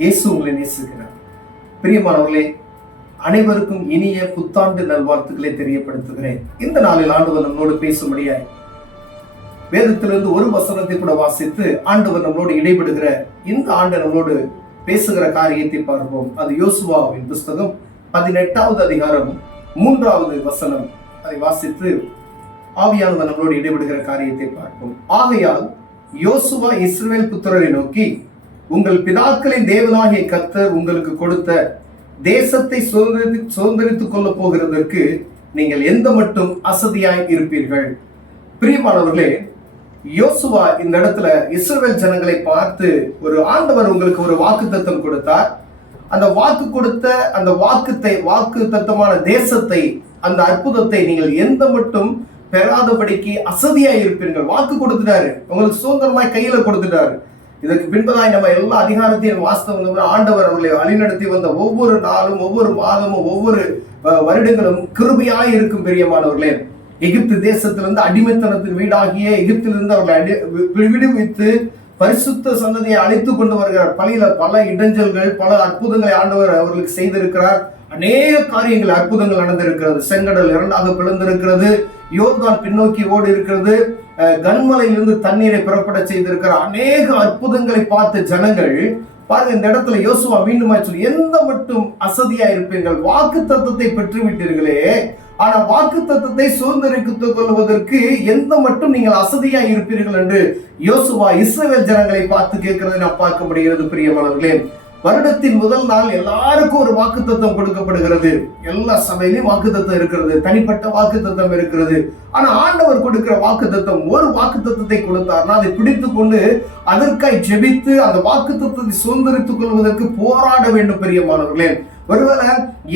இயேசு உங்களை நேசிக்கிறார். பிரியமானவர்களே, அனைவருக்கும் இனிய புத்தாண்டு நல்வாழ்த்துக்களை தெரியப்படுத்துகிறேன். இந்த நாளில் ஆண்டவர் நம்மளோடு பேசும்படியாய் வேதத்திலிருந்து ஒரு வசனத்தை கூட வாசித்து ஆண்டவர் நம்மளோடு இடைபடுகிற இந்த ஆண்டு நம்மளோடு பேசுகிற காரியத்தை பார்ப்போம். அது யோசுவாவின் புஸ்தகம் 18வது அதிகாரம் 3வது வசனம். அதை வாசித்து ஆவியானவர் நம்மளோடு இடைபடுகிற காரியத்தை பார்ப்போம். ஆகையால் யோசுவா இஸ்ரவேல் புத்திரரை நோக்கி, உங்கள் பிதாக்களின் தேவனாகிய கர்த்தர் உங்களுக்கு கொடுத்த தேசத்தை சுதந்திரித்துக் கொள்ள போகிறதற்கு நீங்கள் எந்த மட்டும் அசதியாய் இருப்பீர்கள். பிரியமானவர்களே, யோசுவா இந்த இடத்துல இஸ்ரவேல் ஜனங்களை பார்த்து ஒரு ஆண்டவர் உங்களுக்கு ஒரு வாக்குத்தத்தம் கொடுத்தார். அந்த வாக்கு கொடுத்த அந்த வாக்கு தத்தமான தேசத்தை, அந்த அற்புதத்தை நீங்கள் எந்த மட்டும் பெறாதபடிக்கு அசதியா இருப்பீர்கள். வாக்கு கொடுத்துட்டாரு, உங்களுக்கு சுதந்திரமாய் கையில கொடுத்துட்டாரு. இதற்கு பின்பதாய் நம்ம எல்லா அதிகாரத்தையும் வாஸ்தவம் ஆண்டவர் அவர்களை வழிநடத்தி வந்த ஒவ்வொரு நாளும், ஒவ்வொரு மாதமும், ஒவ்வொரு வருடங்களும் கிருபையாய் இருக்கும். பிரியமானவர்களே, எகிப்து தேசத்திலிருந்து அடிமைத்தனத்தின் வீடாகிய எகிப்திலிருந்து அவர்களை விடுவித்து பரிசுத்த சந்ததியை அழைத்து கொண்டு வருகிறார். பல இடைஞ்சல்கள், பல அற்புதங்களை ஆண்டவர் அவர்களுக்கு செய்திருக்கிறார். அநேக காரியங்கள், அற்புதங்கள் நடந்திருக்கிறது. செங்கடல் இரண்டாக பிளந்திருக்கிறது. யோர்தான் பின்னோக்கி ஓடி இருக்கிறது. கன்மலையிலிருந்து தண்ணீரை புறப்பட செய்திருக்கிற அநேக அற்புதங்களை பார்த்த ஜனங்கள் பாருங்க, இந்த இடத்துல யோசுவா மீண்டும் சொல்லி, எந்த மட்டும் அசதியா இருப்பீர்கள். வாக்கு தத்தத்தை பெற்று விட்டீர்களே, ஆனா வாக்கு தத்தத்தை சுதந்திரித்துக் கொள்வதற்கு எந்த மட்டும் நீங்கள் அசதியா இருப்பீர்கள் என்று யோசுவா இஸ்ரவேல் ஜனங்களை பார்த்து கேட்கிறதை நான் பார்க்க முடிகிறது. பிரியமானவர்களே, வருடத்தின் முதல் நாள் எல்லாருக்கும் ஒரு வாக்குத்தத்தம் கொடுக்கப்படுகிறது. எல்லா சபையிலும் வாக்குத்தத்தம் இருக்கிறது, தனிப்பட்ட வாக்குத்தத்தம் இருக்கிறது. ஆனா ஆண்டவர் கொடுக்கிற வாக்குத்தத்தம், ஒரு வாக்குத்தத்தத்தை கொடுத்தார்னா அதை பிடித்து கொண்டு அதற்காய் ஜெபித்து அந்த வாக்குத்தத்தத்தை சுதந்திரித்துக் கொள்வதற்கு போராட வேண்டும். பிரியமானவர்களே, ஒருவேளை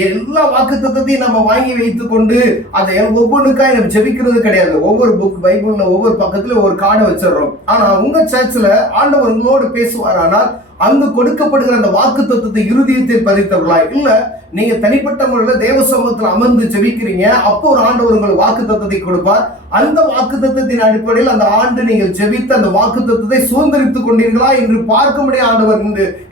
எல்லா வாக்குத்தத்தத்தையும் நம்ம வாங்கி வைத்துக் கொண்டு அதை ஒவ்வொன்றுக்காய் நம்ம ஜெபிக்கிறது கிடையாது. ஒவ்வொரு புக் பைபிள்ல ஒவ்வொரு பக்கத்துல ஒரு கார்டை வச்சிடறோம். ஆனா உங்க சர்ச்சில் ஆண்டவர் உங்களோடு பேசுவார். ஆனால் அங்கு கொடுக்கப்படுகிற அந்த வாக்கு தத்துவத்தை இருதயத்தில் பதித்தவர்களா இல்ல நீங்க தனிப்பட்ட முறையில் தேவ சமூகத்தில் அமர்ந்து ஜெபிக்கிறீங்க. அப்போ ஒரு ஆண்டவர் உங்களுக்கு வாக்கு தத்துவத்தை கொடுப்பார். அந்த வாக்கு தத்துவத்தின் அடிப்படையில் அந்த ஆண்டு நீங்கள் ஜெபித்து அந்த வாக்கு தத்துவத்தை சுதந்திரித்துக் கொண்டீர்களா என்று பார்க்க முடிய ஆண்டவர்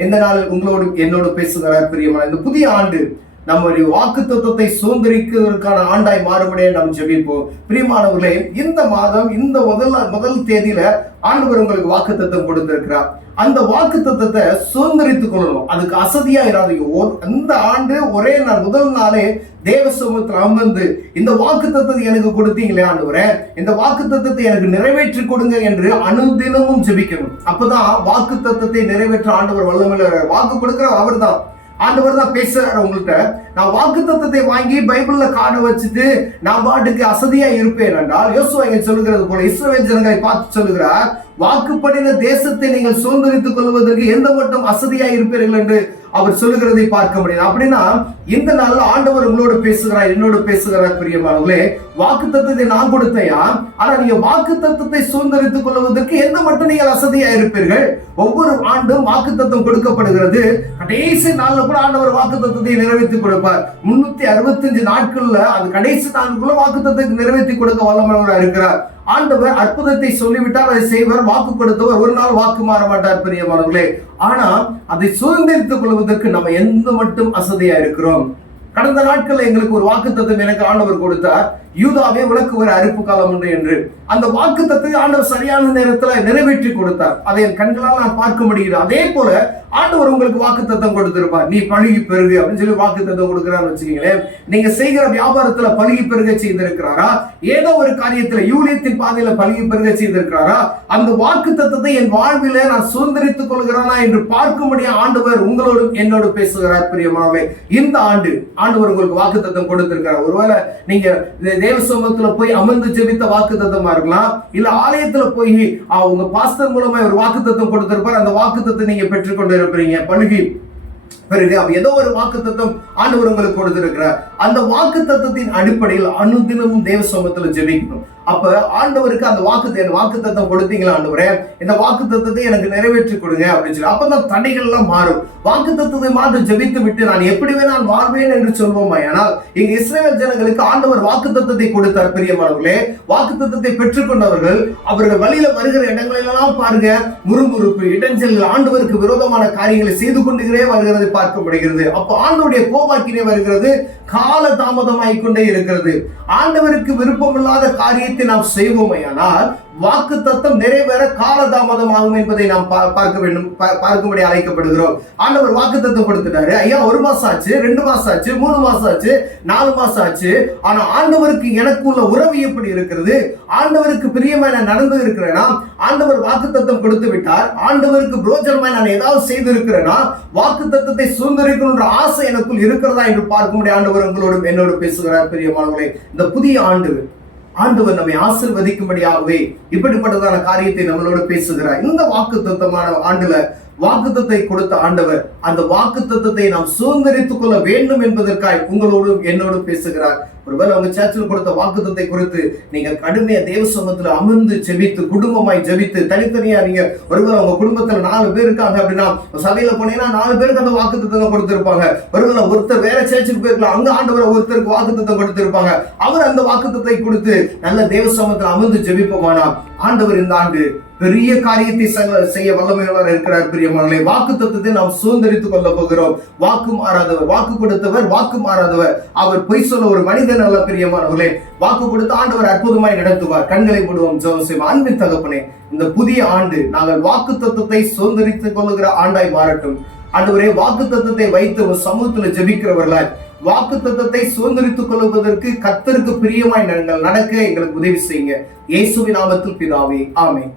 இந்த நாளில் உங்களோடு என்னோடு பேசுகிறார். பிரியமான இந்த புதிய ஆண்டு நம்முடைய வாக்கு தத்துவத்தை சுதந்திரிக்கிறதுக்கான ஆண்டாய் மாறுபடியே நாம் ஜெபிப்போம். பிரியமானவர்களே, இந்த மாதம் இந்த முதல் தேதியில ஆண்டவர் உங்களுக்கு வாக்கு தத்துவம் கொடுத்திருக்கிறார். அந்த வாக்கு தத்துவத்தை சுதந்திரித்துக் கொள்ளணும். அதுக்கு அசதியா இராதீங்க. இந்த ஆண்டு ஒரே நாள், முதல் நாளே தேவ சமூகத்தில் அமர்ந்து இந்த வாக்கு தத்துவத்தை எனக்கு கொடுத்தீங்களே ஆண்டவரே, இந்த வாக்கு தத்துவத்தை எனக்கு நிறைவேற்றி கொடுங்க என்று அனுதினமும் ஜெபிக்கணும். அப்பதான் வாக்கு தத்துவத்தை நிறைவேற்ற ஆண்டவர் வல்லமையுள்ள. வாக்கு கொடுக்கிற அவர் தான், ஆண்டவர் தான் பேசுறாரு உங்கள்கிட்ட. நான் வாக்கு தத்தத்தை வாங்கி பைபிள்ல காண வச்சுட்டு நான் பாட்டுக்கு அசதியா இருப்பேன் என்றால், யோசுவா சொல்லுகிறது போல இஸ்ரவேல் ஜனங்களை பார்த்து சொல்லுகிறார், வாக்குப்படின தேசத்தை நீங்கள் சுதந்திரித்துக் கொள்வதற்கு எந்த மட்டும் அசதியா இருப்பீர்கள் என்று அவர் சொல்லுகிறதை பார்க்க முடியாது. அப்படின்னா இந்த நாள் ஆண்டவர் உங்களோடு பேசுகிறார், என்னோடு பேசுகிறார். பிரியமானவர்களே, வாக்கு தத்துவத்தை நான் கொடுத்தையா, ஆனா நீங்க வாக்கு தத்துவத்தை சுதந்திரித்துக் கொள்வதற்கு எந்த மட்டும் நீங்கள் அசதியா இருப்பீர்கள். ஒவ்வொரு ஆண்டும் வாக்கு தத்துவம் கொடுக்கப்படுகிறது. கடைசி நாள்ல கூட ஆண்டவர் வாக்கு தத்துவத்தை நிறைவேற்றி கொடுப்பார். 365 நாட்கள்ல அது கடைசி நாட்களுக்குள்ள வாக்கு தத்துவத்தை நிறைவேற்றி கொடுக்க வல்லமையாக இருக்கிறார். ஆண்டவர் அற்புதத்தை சொல்லிவிட்டால் அதை செய்வார். வாக்கு கொடுத்தவர் ஒரு நாள் வாக்கு மாற மாட்டார். பிரியமானவர்களே, ஆனா அதை சுதந்திரித்துக் கொள்வதற்கு நம்ம எந்த மட்டும் அசதியா இருக்கிறோம். கடந்த நாட்கள் எங்களுக்கு ஒரு வாக்கு தத்துவம் எனக்கு ஆண்டவர் கொடுத்தார். யூதாவே உனக்கு ஒரு அறுப்பு காலம் உண்டு என்று. அந்த வாக்கு தத்துவத்தை ஆண்டவர் சரியான நேரத்தில் நிறைவேற்றி கொடுத்தார். அதை என் கண்களால் நான் பார்க்க முடிகிறது. அதே போல ஆண்டவர் உங்களுக்கு வாக்கு தத்துவம் கொடுத்திருப்பார். நீ பழுகி பெருகு அப்படின்னு சொல்லி வாக்கு தத்துவம் கொடுக்கிறான்னு வச்சுக்கீங்களேன். நீங்க செய்கிற வியாபாரத்துல பழுகி பெருக செய்திருக்கிறாரா? ஏதோ ஒரு காரியத்துல யூலியத்தின் பாதையில பழுகி பெருக செய்திருக்கிறாரா? அந்த வாக்கு தத்துவத்தை என் வாழ்வில நான் சுதந்திரித்துக் கொள்கிறானா என்று பார்க்கும்படியா ஆண்டவர் உங்களோடு என்னோடு பேசுகிறார். பிரியமானவர்களே, இந்த ஆண்டு ஆண்டவர் உங்களுக்கு வாக்கு தத்துவம் கொடுத்திருக்கிறார். ஒருவேளை நீங்க தேவ சமூகத்துல போய் அமர்ந்து ஜெபித்த வாக்கு தத்துவமா இருக்கலாம், இல்ல ஆலயத்துல போய் உங்க பாஸ்டர் மூலமா ஒரு வாக்கு தத்துவம் கொடுத்திருப்பார். அந்த வாக்கு தத்துவத்தை நீங்க பெற்றுக்கொண்டு இருப்பீங்க. பழுகி பிறகு ஏதோ ஒரு வாக்கு தத்துவம் ஆண்டவர் உங்களுக்கு கொடுத்திருக்கிறார். அந்த வாக்கு தத்துவத்தின் அடிப்படையில் அனுதினமும் தேவ சமூகத்துல ஜெபிக்கணும். அப்ப ஆண்டவருக்கு அந்த வாக்குத்தத்தம் கொடுத்தீங்களா ஆண்டவரே, இந்த வாக்குத்தத்தத்தை எனக்கு நிறைவேற்றி கொடுங்க அப்படின்னு சொல்லி, அப்பதான் தடைகள் எல்லாம் மாறும். வாக்குத்தத்தத்தை மாற்று ஜெபித்து விட்டு நான் எப்படி நான் வாழ்வேன் என்று சொல்வோமா? ஆனால் இங்க இஸ்ரவேல் ஜனங்களுக்கு ஆண்டவர் வாக்குத்தத்தத்தை கொடுத்தார். பிரியமானவர்களே, வாக்குத்தத்தத்தை பெற்றுக்கொண்டவர்கள் அவர்கள் வழியில வருகிற இடங்களெல்லாம் பாருங்க, முறுமுறுப்பு, இடைஞ்சல்கள், ஆண்டவருக்கு விரோதமான காரியங்களை செய்து கொண்டுகிறே வருகிறதை பார்க்க முடிகிறது. அப்ப ஆண்டவருடைய கோபாக்கினே வருகிறது, கால தாமதமாய் கொண்டே இருக்கிறது. ஆண்டவருக்கு விருப்பமில்லாத காரியத்தை நாம் செய்வோமையானால் வாக்கு தத்தம் நிறைவேற காலதாமதமாகும் என்பதை நாம் பார்க்கும்படி அழைக்கப்படுகிறோம். ஆண்டவர் வாக்கு தத்தம் கொடுத்துட்டாரு. ஐயா, 1 மாசம் ஆச்சு, 2 மாசம் ஆச்சு, 3 மாசம் ஆச்சு, 4 மாசம் ஆச்சு. ஆனா ஆண்டவருக்கு எனக்கு உள்ள உறவு எப்படி இருக்கிறது? ஆண்டவருக்கு பிரியமா நான் நடந்து இருக்கிறேனா? ஆண்டவர் வாக்கு தத்தம் கொடுத்து விட்டார், ஆண்டவருக்கு பிரோஜனமாய் நான் ஏதாவது செய்து இருக்கிறேனா? வாக்கு தத்தத்தை சுதந்திரிக்கணும்ன்ற ஆசை எனக்குள் இருக்கிறதா என்று பார்க்கும்படி ஆண்டவர் உங்களோடு என்னோடு பேசுகிறார். பிரியமானவர்களே, இந்த புதிய ஆண்டவர் நம்மை ஆசீர்வதிக்கும்படியாகவே இப்படிப்பட்டதான காரியத்தை நம்மளோட பேசுகிறார். இந்த வாக்குத்தத்தமான ஆண்டுல வாக்குத்தத்தை கொடுத்த ஆண்டவர் அந்த வாக்குத்தத்தத்தை நாம் சுதந்திரித்துக் கொள்ள வேண்டும் என்பதற்காக உங்களோடும் என்னோடு பேசுகிறார். ஒருவேளை உங்க சர்ச்சில் கொடுத்த வாக்குத்தத்தை குறித்து நீங்க கடுமையா தேவ சமூகத்துல அமர்ந்து ஜெபித்து, குடும்பமாய் ஜெபித்து, தனித்தனியா நீங்க ஒருவேளை உங்க குடும்பத்துல 4 பேர் இருக்காங்க அப்படின்னா, சபையில போனீங்கன்னா 4 பேருக்கு அந்த வாக்குத்தத்தம் கொடுத்திருப்பாங்க. ஒருவேளை ஒருத்தர் வேற சர்ச்சுக்கு போயிருக்கலாம், அங்க ஆண்டவர் ஒருத்தருக்கு வாக்குத்தத்தம் கொடுத்திருப்பாங்க. அவர் அந்த வாக்குத்தத்தை கொடுத்து நல்ல தேவ சமூகத்துல அமர்ந்து ஜெபிப்போமானா ஆண்டவர் இந்த ஆண்டு பெரிய காரியத்தை செய்ய வல்லமையுள்ளவர் இருக்கிறார். பிரியமானவர்களே, வாக்கு தத்தத்தை நாம் சுதந்திரித்துக் கொள்ள போகிறோம். வாக்கு மாறாதவர், வாக்கு கொடுத்தவர் வாக்கு மாறாதவர். அவர் பொய் சொல்ல ஒரு மனிதன் அல்ல. பிரியமானவர்களே, வாக்கு கொடுத்த ஆண்டவர் அற்புதமாய் நடத்துவார். கண்களை மூடுவோம், ஜெபம் செய்வோம். அன்பின் தகப்பனே, இந்த புதிய ஆண்டு நாங்கள் வாக்கு தத்தத்தை சுதந்திரித்துக் கொள்ளுகிற ஆண்டாய் மாறட்டும். ஆண்டவரே, வாக்கு தத்தத்தை வைத்து ஒரு சமூகத்துல ஜெபிக்கிறவர்களாய் வாக்கு தத்தத்தை சுதந்திரித்துக் கொள்வதற்கு கர்த்தருக்கு பிரியமாய் நாங்கள் நடக்க எங்களுக்கு உதவி செய்யுங்க. இயேசுவின் நாமத்தில் பிதாவே, ஆமென்.